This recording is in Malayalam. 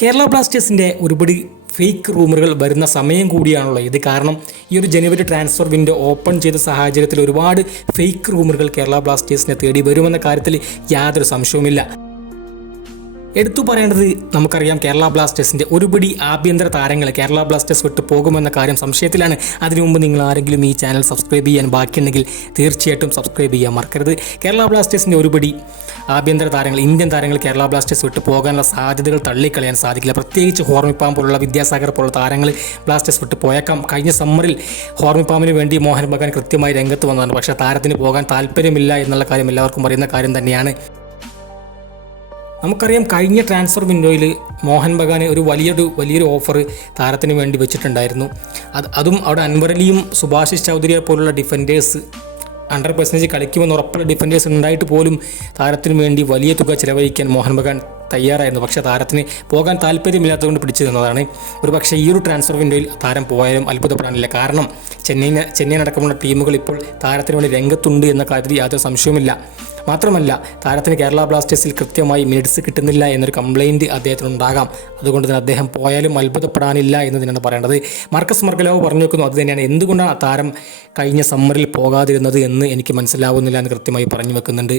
കേരള ബ്ലാസ്റ്റേഴ്സിൻ്റെ ഒരുപടി ഫേക്ക് റൂമറുകൾ വരുന്ന സമയം കൂടിയാണല്ലോ ഇത്. കാരണം ഈ ഒരു ജനുവരി ട്രാൻസ്ഫർ വിൻഡോ ഓപ്പൺ ചെയ്ത സാഹചര്യത്തിൽ ഒരുപാട് ഫേക്ക് റൂമറുകൾ കേരള ബ്ലാസ്റ്റേഴ്സിനെ തേടി വരുമെന്ന കാര്യത്തിൽ യാതൊരു സംശയവുമില്ല. എടുത്തു പറയേണ്ടത് നമുക്കറിയാം, കേരള ബ്ലാസ്റ്റേഴ്സിൻ്റെ ഒരുപടി ആഭ്യന്തര താരങ്ങൾ കേരള ബ്ലാസ്റ്റേഴ്സ് വിട്ട് പോകുമെന്ന കാര്യം സംശയത്തിലാണ്. അതിനു മുമ്പ് നിങ്ങൾ ആരെങ്കിലും ഈ ചാനൽ സബ്സ്ക്രൈബ് ചെയ്യാൻ ബാക്കിയുണ്ടെങ്കിൽ തീർച്ചയായിട്ടും സബ്സ്ക്രൈബ് ചെയ്യാൻ മറക്കരുത്. കേരള ബ്ലാസ്റ്റേഴ്സിൻ്റെ ഒരുപടി ആഭ്യന്തര താരങ്ങൾ, ഇന്ത്യൻ താരങ്ങൾ കേരള ബ്ലാസ്റ്റേഴ്സ് വിട്ട് പോകാനുള്ള സാധ്യതകൾ തള്ളിക്കളയാൻ സാധിക്കില്ല. പ്രത്യേകിച്ച് ഹോർമിപ്പാം പോലുള്ള, വിദ്യാസാഗർ പോലുള്ള താരങ്ങൾ ബ്ലാസ്റ്റേഴ്സ് വിട്ട് പോയേക്കാം. കഴിഞ്ഞ സമ്മറിൽ ഹോർമിപ്പാമിന് വേണ്ടി മോഹൻ ബഗാൻ കൃത്യമായി രംഗത്ത് വന്നതാണ്. പക്ഷേ താരത്തിന് പോകാൻ താല്പര്യമില്ല എന്നുള്ള കാര്യം എല്ലാവർക്കും അറിയുന്ന കാര്യം തന്നെയാണ്. നമുക്കറിയാം, കഴിഞ്ഞ ട്രാൻസ്ഫർ വിൻഡോയിൽ മോഹൻ ബഗാൻ ഒരു വലിയൊരു ഓഫർ താരത്തിന് വേണ്ടി വെച്ചിട്ടുണ്ടായിരുന്നു. അതും അവിടെ അൻവർ അലിയും സുഭാഷിഷ് ചൗധരിയെ പോലുള്ള ഡിഫൻഡേഴ്സ് 100% കളിക്കുമെന്ന് ഉറപ്പുള്ള ഡിഫൻഡേഴ്സ് ഉണ്ടായിട്ട് പോലും താരത്തിന് വേണ്ടി വലിയ തുക ചിലവഴിക്കാൻ മോഹൻ ബഗാൻ തയ്യാറായിരുന്നു. പക്ഷേ താരത്തിന് പോകാൻ താല്പര്യമില്ലാത്തതുകൊണ്ട് പിടിച്ചു നിന്നതാണ്. ഒരു പക്ഷേ ഈ ഒരു ട്രാൻസ്ഫർ വിൻഡോയിൽ താരം പോയാലും അത്ഭുതപ്പെടാനില്ല. കാരണം ചെന്നൈ അടക്കമുള്ള ടീമുകൾ ഇപ്പോൾ താരത്തിന് വേണ്ടി രംഗത്തുണ്ട് എന്ന കാര്യത്തിൽ യാതൊരു സംശയവുമില്ല. മാത്രമല്ല, താരത്തിന് കേരള ബ്ലാസ്റ്റേഴ്സിൽ കൃത്യമായി മിനിറ്റ്സ് കിട്ടുന്നില്ല എന്നൊരു കംപ്ലയിൻറ്റ് അദ്ദേഹത്തിനുണ്ടാകാം. അതുകൊണ്ട് തന്നെ അദ്ദേഹം പോയാലും അത്ഭുതപ്പെടാനില്ല എന്നതിനാണ് പറയേണ്ടത്. മാർക്കസ് മർഗലാവ് പറഞ്ഞു വെക്കുന്നു അതുതന്നെയാണ്. എന്തുകൊണ്ടാണ് താരം കഴിഞ്ഞ സമ്മറിൽ പോകാതിരുന്നത് എന്ന് എനിക്ക് മനസ്സിലാവുന്നില്ല എന്ന് കൃത്യമായി പറഞ്ഞു വെക്കുന്നുണ്ട്.